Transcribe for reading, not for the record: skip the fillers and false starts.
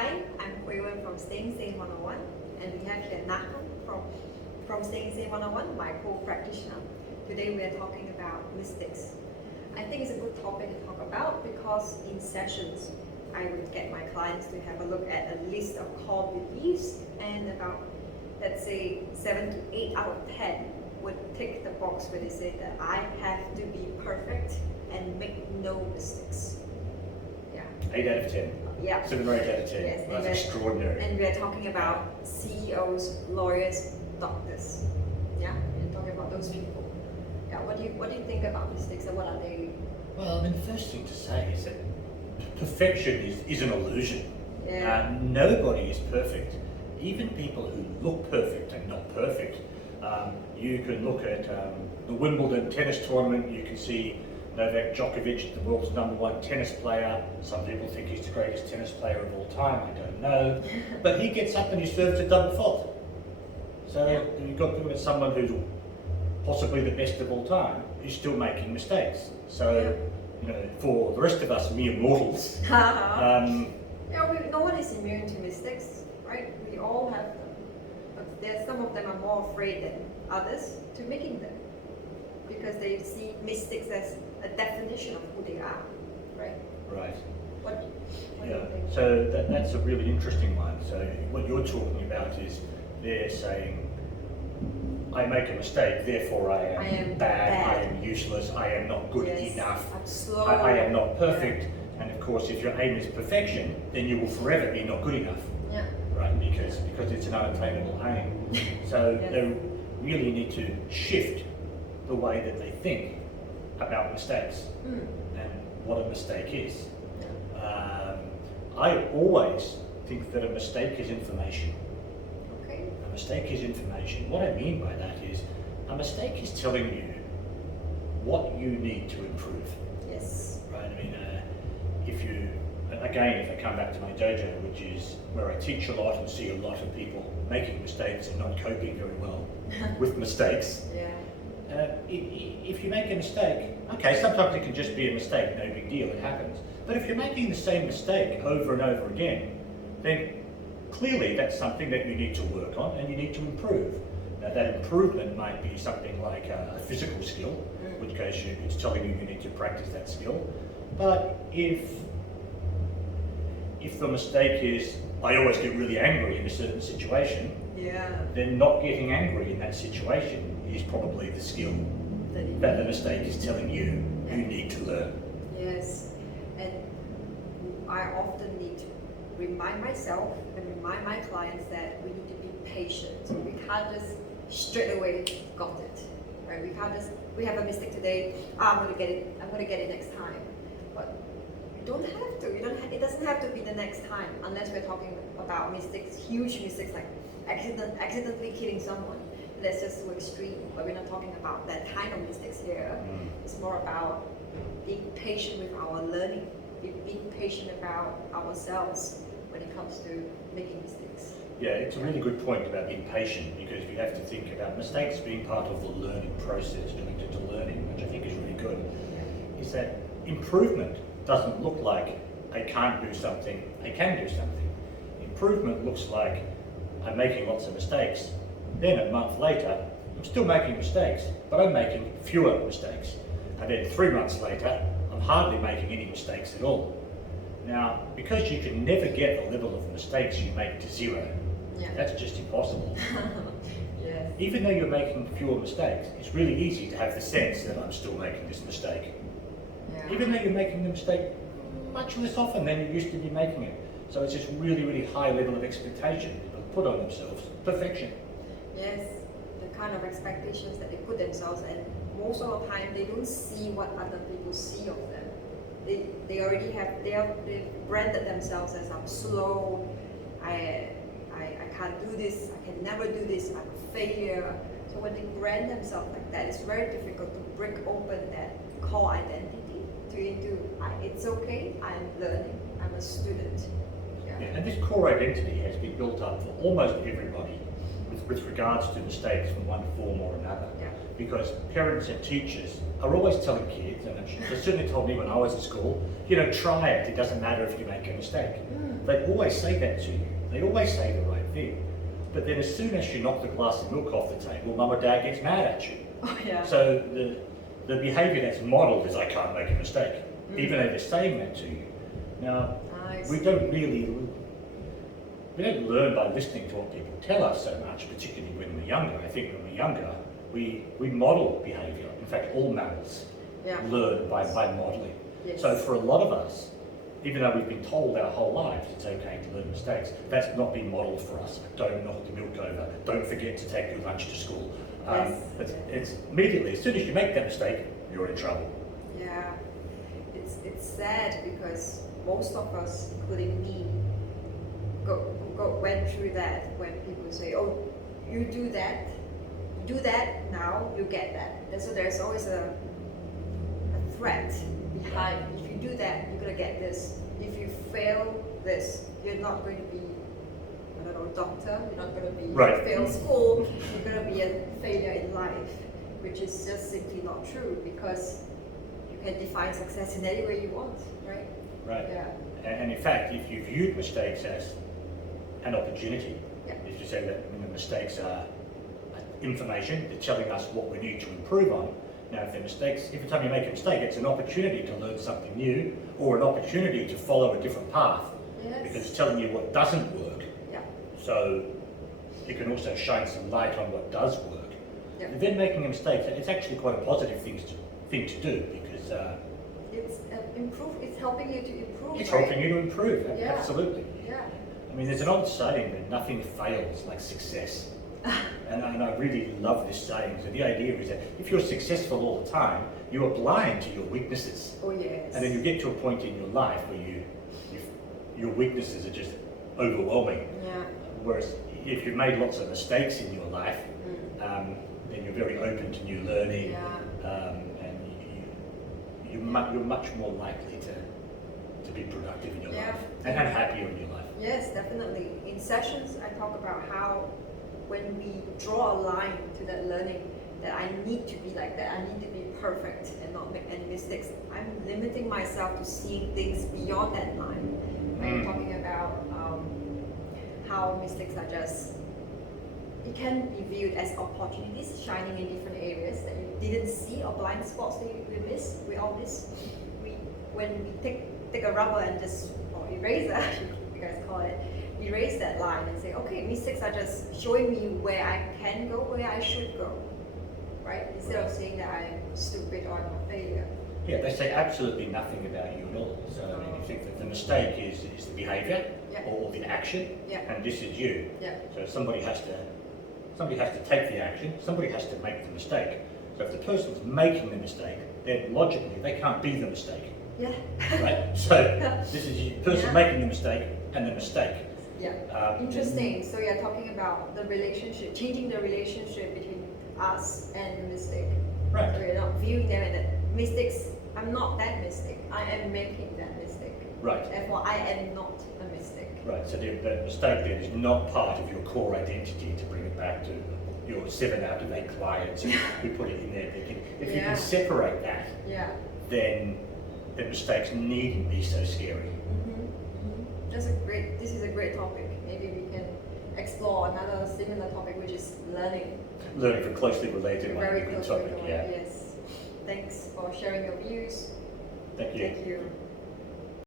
Hi, I'm Hui Wen from Staying Sane 101, and we have here Nakam from Staying Sane 101, my co-practitioner. Today we are talking about mistakes. I think it's a good topic to talk about because in sessions, I would get my clients to have a look at a list of core beliefs, and about, let's say, 7 to 8 out of 10 would tick the box where they say that I have to be perfect and make no mistakes. Yeah. 8 out of 10. Yeah. 7 or 8 out of 10. Yes, That's extraordinary. And we're talking about CEOs, lawyers, doctors. Yeah, we're talking about those people. Yeah, what do you think about mistakes and what are they? Well, I mean, the first thing to say is that perfection is an illusion. Yeah. Nobody is perfect. Even people who look perfect are not perfect. You can look at the Wimbledon tennis tournament, you can see Novak Djokovic, the world's #1 tennis player. Some people think he's the greatest tennis player of all time, I don't know. But he gets up and he serves a double fault. So you've got to look at someone who's possibly the best of all time, who's still making mistakes. So, for the rest of us mere mortals, No one is immune to mistakes, right? We all have them. But some of them are more afraid than others to making them because they see mistakes as a definition of who they are, right? Right. What do you think? So that's a really interesting one. So what you're talking about is they're saying, I make a mistake, therefore I am bad, I am useless, I am not good enough, I'm slow. I am not perfect. Yeah. And of course, if your aim is perfection, then you will forever be not good enough. Yeah. Right? Because it's an unattainable aim. So they really need to shift the way that they think about mistakes and what a mistake is. I always think that a mistake is information. Okay. A mistake is information. What I mean by that is a mistake is telling you what you need to improve. Yes. Right? I mean, if I come back to my dojo, which is where I teach a lot and see a lot of people making mistakes and not coping very well with mistakes. Yeah. If you make a mistake, okay, sometimes it can just be a mistake, no big deal, it happens. But if you're making the same mistake over and over again, then clearly that's something that you need to work on and you need to improve. Now that improvement might be something like a physical skill, in which case it's telling you need to practice that skill. But if the mistake is, I always get really angry in a certain situation, then not getting angry in that situation is probably the skill that the mistake is telling you need to learn. Yes, and I often need to remind myself and remind my clients that we need to be patient. We can't just straight away got it, right? We have a mistake today. I'm gonna get it next time. But you don't have to. It doesn't have to be the next time unless we're talking about mistakes, huge mistakes like accidentally killing someone. That's just too extreme. But we're not talking about that kind of mistakes here. It's more about being patient with our learning, being patient about ourselves when it comes to making mistakes. Yeah, it's a really good point about being patient because you have to think about mistakes being part of the learning process, related to learning, which I think is really good. Is that improvement doesn't look like I can't do something, I can do something. Improvement looks like I'm making lots of mistakes. Then a month later, I'm still making mistakes, but I'm making fewer mistakes. And then 3 months later, I'm hardly making any mistakes at all. Now, because you can never get the level of mistakes you make to zero, that's just impossible. Yes. Even though you're making fewer mistakes, it's really easy to have the sense that I'm still making this mistake. Yeah. Even though you're making the mistake much less often than you used to be making it. So it's this really, really high level of expectation people put on themselves. Perfection. Yes, the kind of expectations that they put themselves, and most of the time they don't see what other people see of them. They already have they've branded themselves as I'm slow, I can't do this, I can never do this, I'm a failure. So when they brand themselves like that, it's very difficult to break open that core identity into it's okay, I'm learning, I'm a student. Yeah, and this core identity has been built up for almost everybody with regards to mistakes from one form or another. Yeah. Because parents and teachers are always telling kids, and they certainly told me when I was at school, you know, try it, it doesn't matter if you make a mistake. They always say that to you. They always say the right thing. But then as soon as you knock the glass of milk off the table, mum or dad gets mad at you. Oh yeah. So the behaviour that's modelled is I can't make a mistake, even though they're saying that to you. Now, Nice. we don't learn by listening to what people tell us so much, particularly when we're younger. I think when we're younger, we model behaviour. In fact, all mammals Yeah. learn by modelling. Yes. So for a lot of us, even though we've been told our whole lives it's okay to learn mistakes, that's not been modelled for us. Don't knock the milk over. Don't forget to take your lunch to school. Yes. It's immediately, as soon as you make that mistake, you're in trouble. Yeah, it's sad because most of us, including me, went through that when people say, "Oh, you do that now, you get that." And so there's always a threat behind. If you do that, you're gonna get this. If you fail this, you're not going to be, I don't know, doctor. You're not going to be Right. fail school. You're going to be a failure in life, which is just simply not true because you can define success in any way you want, right? Right. Yeah. And in fact, if you viewed mistakes as an opportunity, Yeah. if you say that mistakes are information, they're telling us what we need to improve on. Now, if they're mistakes, every time you make a mistake, it's an opportunity to learn something new or an opportunity to follow a different path Yes. because it's telling you what doesn't work. Yeah. So it can also shine some light on what does work. Yeah. And then making a mistake, it's actually quite a positive thing to do because It's It's helping you to improve. it's right? helping you to improve. Yeah. Absolutely. Yeah. I mean, there's an old saying that nothing fails like success. And I really love this saying. So the idea is that if you're successful all the time, you are blind to your weaknesses. Oh yes. And then you get to a point in your life where your weaknesses are just overwhelming. Yeah. Whereas if you've made lots of mistakes in your life, then you're very open to new learning, Yeah. and you're much more likely to be productive in your Yeah. life and happier in your life. Yes, definitely. In sessions, I talk about how when we draw a line to that learning, that I need to be like that, I need to be perfect and not make any mistakes. I'm limiting myself to seeing things beyond that line. I'm talking about how mistakes are just, it can be viewed as opportunities shining in different areas that you didn't see, or blind spots that we all miss. When we take a rubber and just, or eraser, you guys call it, erase that line and say, okay, mistakes are just showing me where I can go, where I should go, right? Instead of saying that I'm stupid or I'm a failure. Yeah, they say absolutely nothing about you at all. So I mean, you think that the mistake is the behaviour Yeah. or the action, Yeah. and this is you. Yeah. So somebody has to take the action. Somebody has to make the mistake. So if the person's making the mistake, then logically they can't be the mistake, Yeah. right? So this is the person Yeah. making the mistake and the mistake. Yeah. Interesting. So you're talking about the relationship, changing the relationship between us and the mistake. Right. So you're not viewing them as mistakes. I'm not that mistake. I am making that mistake. Right. Therefore, I am not a mistake. Right, so the mistake then is not part of your core identity, to bring it back to your 7 out of 8 clients who put it in there. If you Yeah. can separate that, Yeah. then the mistakes needn't be so scary. This is a great topic. Maybe we can explore another similar topic, which is learning. Learning from closely related might be Very a good close topic, to yeah. Yes. Thanks for sharing your views. Thank you. Thank you.